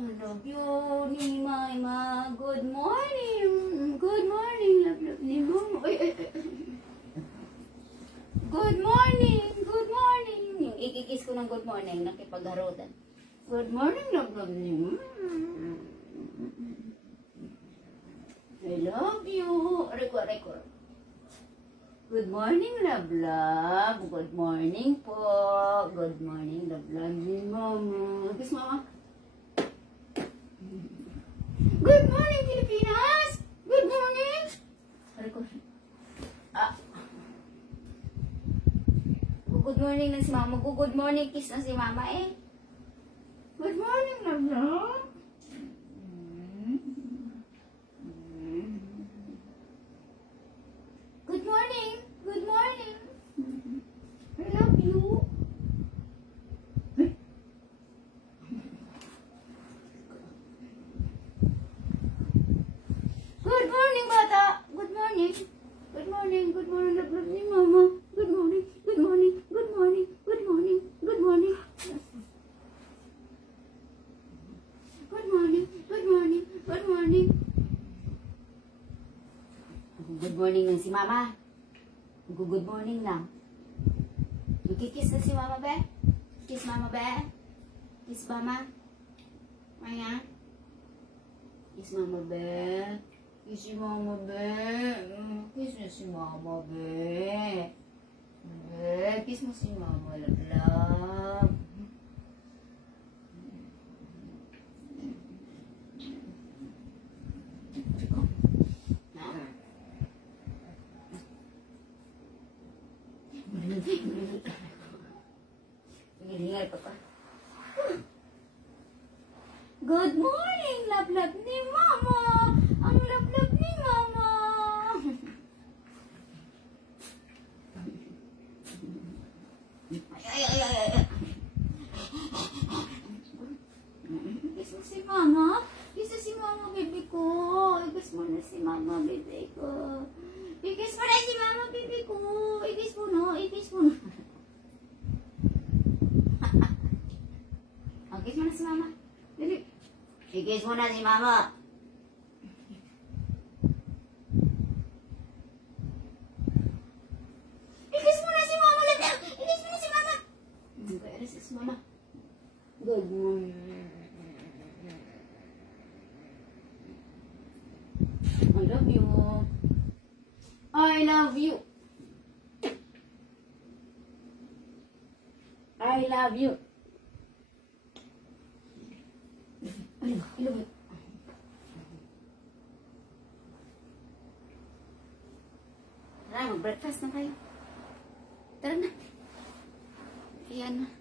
love you ni Mama. Good morning. Good morning, love ni Mama. Good morning. Good morning. Yung ikikis ko ng good morning, nakipagharutan. Good morning, love ni Mama. I love you. Record. Good morning, love. Good morning po. Good morning, love ni Mama. Kiss Mama. Good morning, Pilipinas. Good morning. Record. Good morning na si Mama. Good morning, kiss na si Mama eh. Good morning, love. Good morning. Good morning. I love you. Good morning, bata. Good morning. Good morning. Good morning, love ni Mama. Good morning. Good morning. Good morning. Good morning. Good morning. Good morning. Good morning. Good morning. Good morning lang si Mama. Good morning lang. Magkikiss na si Mama, be? Kiss Mama, be? Kiss Mama? Maya? Kiss Mama, be? Kiss si Mama, be? Kiss na si Mama, be? Be, kiss mo si Mama, love. Good morning, love ni Mama. Ang love ni Mama. Ay. Kiss mo si Mama. Kiss si Mama, baby ko. Kiss mo na si Mama, baby ko. Ikis mo na si Mama, baby ko. Ikis mo na. Ikis mo na si Mama. Baby. Ikis mo na si Mama. Ikis mo na si Mama. Ikis mo na si Mama. Where is this Mama? Good morning. I love you. I love you. I love you. I love you. Tara, mag-breakfast na kayo. Tara na. Ayan na.